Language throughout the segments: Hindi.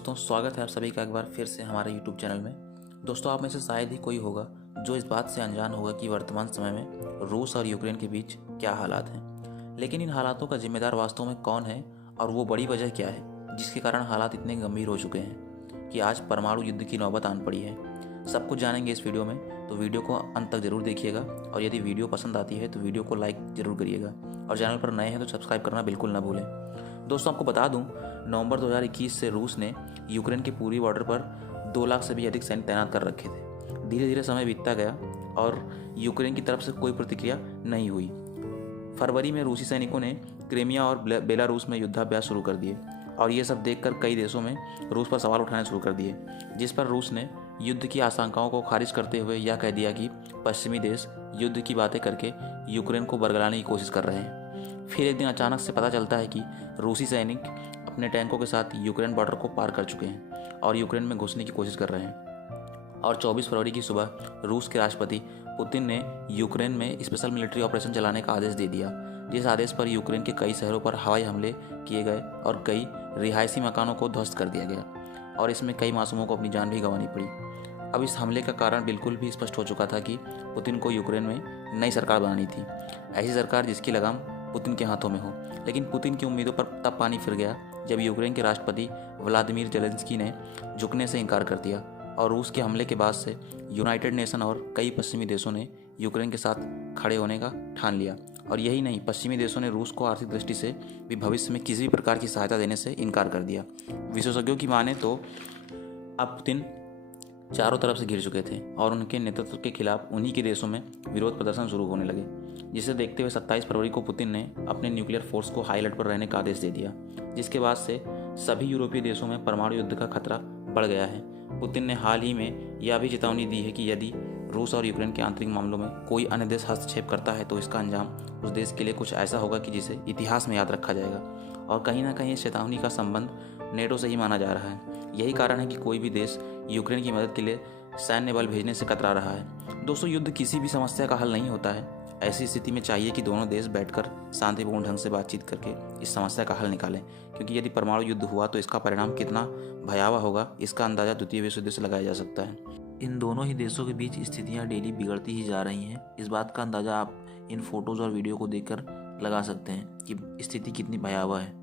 दोस्तों, स्वागत है आप सभी का एक बार फिर से हमारे YouTube चैनल में। दोस्तों, आप में से शायद ही कोई होगा जो इस बात से अनजान होगा कि वर्तमान समय में रूस और यूक्रेन के बीच क्या हालात हैं। लेकिन इन हालातों का जिम्मेदार वास्तव में कौन है और वो बड़ी वजह क्या है जिसके कारण हालात इतने गंभीर हो चुके हैं कि आज परमाणु युद्ध की नौबत आन पड़ी है। सब कुछ जानेंगे इस वीडियो में, तो वीडियो को अंत तक जरूर देखिएगा। और यदि वीडियो पसंद आती है तो वीडियो को लाइक जरूर करिएगा और चैनल पर नए हैं तो सब्सक्राइब करना बिल्कुल ना भूलें। दोस्तों, आपको बता दूं, नवंबर 2021 से रूस ने यूक्रेन के पूर्वी बॉर्डर पर 2 लाख से भी अधिक सैनिक तैनात कर रखे थे। धीरे धीरे समय बीतता गया और यूक्रेन की तरफ से कोई प्रतिक्रिया नहीं हुई। फरवरी में रूसी सैनिकों ने क्रीमिया और बेलारूस में युद्धाभ्यास शुरू कर दिए और ये सब देखकर कई देशों में रूस पर सवाल उठाने शुरू कर दिए, जिस पर रूस ने युद्ध की आशंकाओं को खारिज करते हुए यह कह दिया कि पश्चिमी देश युद्ध की बातें करके यूक्रेन को बरगलाने की कोशिश कर रहे हैं। फिर एक दिन अचानक से पता चलता है कि रूसी सैनिक अपने टैंकों के साथ यूक्रेन बॉर्डर को पार कर चुके हैं और यूक्रेन में घुसने की कोशिश कर रहे हैं। और 24 फरवरी की सुबह रूस के राष्ट्रपति पुतिन ने यूक्रेन में स्पेशल मिलिट्री ऑपरेशन चलाने का आदेश दे दिया, जिस आदेश पर यूक्रेन के कई शहरों पर हवाई हमले किए गए और कई रिहायशी मकानों को ध्वस्त कर दिया गया और इसमें कई मासूमों को अपनी जान भी गंवानी पड़ी। अब इस हमले का कारण बिल्कुल भी स्पष्ट हो चुका था कि पुतिन को यूक्रेन में नई सरकार बनानी थी, ऐसी सरकार जिसकी लगाम पुतिन के हाथों में हो। लेकिन पुतिन की उम्मीदों पर तब पानी फिर गया जब यूक्रेन के राष्ट्रपति व्लादिमीर जेलेंस्की ने झुकने से इनकार कर दिया और रूस के हमले के बाद से यूनाइटेड नेशन और कई पश्चिमी देशों ने यूक्रेन के साथ खड़े होने का ठान लिया। और यही नहीं, पश्चिमी देशों ने रूस को आर्थिक दृष्टि से भी भविष्य में किसी भी प्रकार की सहायता देने से इनकार कर दिया। विशेषज्ञों की माने तो अब पुतिन चारों तरफ से घिर चुके थे और उनके नेतृत्व के खिलाफ उन्हीं के देशों में विरोध प्रदर्शन शुरू होने लगे, जिसे देखते हुए 27 फरवरी को पुतिन ने अपने न्यूक्लियर फोर्स को हाई अलर्ट पर रहने का आदेश दे दिया, जिसके बाद से सभी यूरोपीय देशों में परमाणु युद्ध का खतरा बढ़ गया है। पुतिन ने हाल ही में यह भी चेतावनी दी है कि यदि रूस और यूक्रेन के आंतरिक मामलों में कोई अन्य देश हस्तक्षेप करता है तो इसका अंजाम उस देश के लिए कुछ ऐसा होगा कि जिसे इतिहास में याद रखा जाएगा। और कहीं ना कहीं इस चेतावनी का संबंध नेटो से ही माना जा रहा है। यही कारण है कि कोई भी देश यूक्रेन की मदद के लिए सैन्य बल भेजने से कतरा रहा है। दोस्तों, युद्ध किसी भी समस्या का हल नहीं होता है। ऐसी स्थिति में चाहिए कि दोनों देश बैठकर शांतिपूर्ण ढंग से बातचीत करके इस समस्या का हल निकालें, क्योंकि यदि परमाणु युद्ध हुआ तो इसका परिणाम कितना भयावह होगा इसका अंदाजा द्वितीय विश्व युद्ध से लगाया जा सकता है। इन दोनों ही देशों के बीच स्थितियां डेली बिगड़ती ही जा रही हैं। इस बात का अंदाजा आप इन फोटोज़ और वीडियो को देखकर लगा सकते हैं कि स्थिति कितनी भयावह है।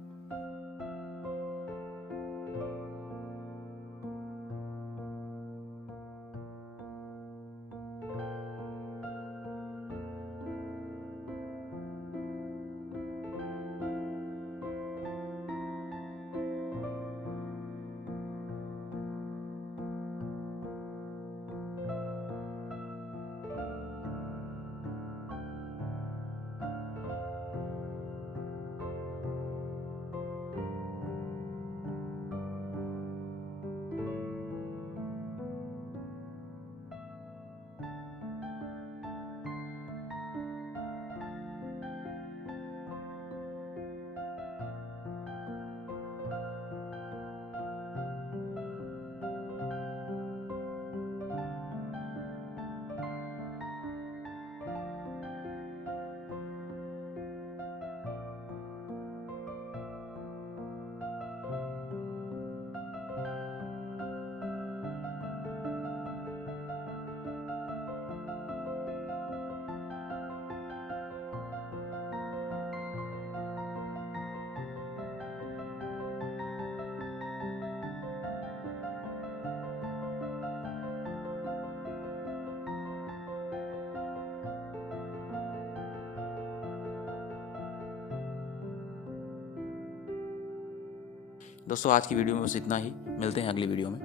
दोस्तों, आज की वीडियो में बस इतना ही। मिलते हैं अगली वीडियो में।